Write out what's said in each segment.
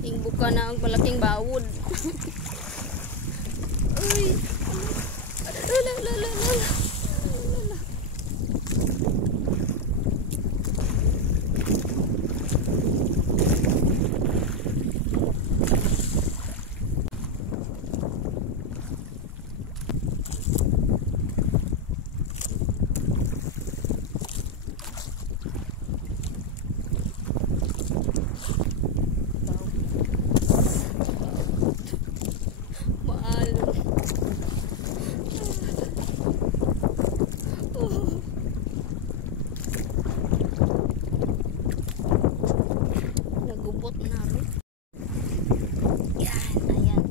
Ingbuka na ang malaking bawod. Uy. Nagubot na rin. Yan, ayan.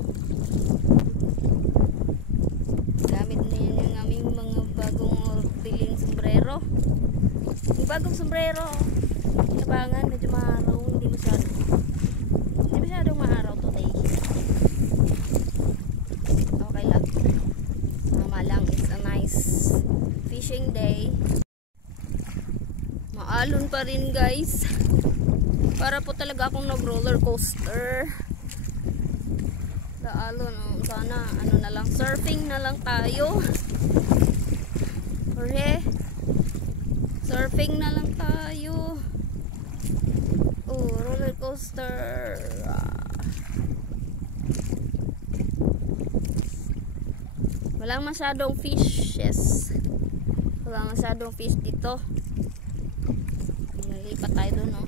Gamit na yan yung aming mga bagong piling sombrero. Yung bagong sombrero, kinabangan, medyo maaraw, hindi masyadong maaraw today. Okay lang. Tama lang, it's a nice fishing day. Maalon pa rin guys. Para po talaga akong nag-roller coaster. Daalon, sana ano na lang, surfing na lang tayo. Hore. Surfing na lang tayo. Oh, roller coaster. Walang masyadong fishes. Walang masyadong fish dito. Nalipat tayo doon, no?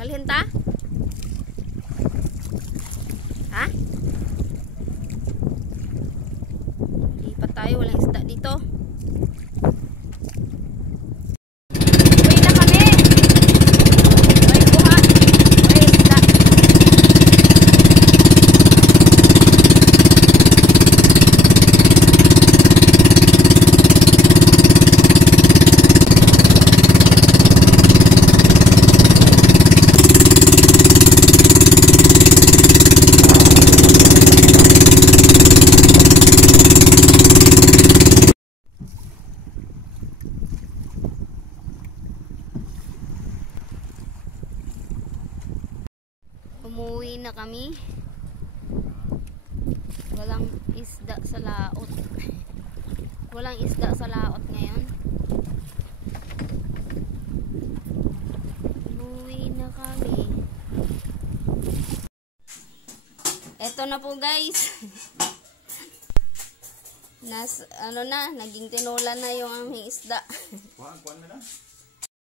Malhin ta? Ha? Lipat tayo, walang isda dito. Uwi na kami. Uwi buha. Uwi isda. Umuwi na kami. Walang isda sa laot. Walang isda sa laot ngayon. Umuwi na kami. Eto na po guys. Ano na, naging tinola na yung aming isda. Kuhan na lang.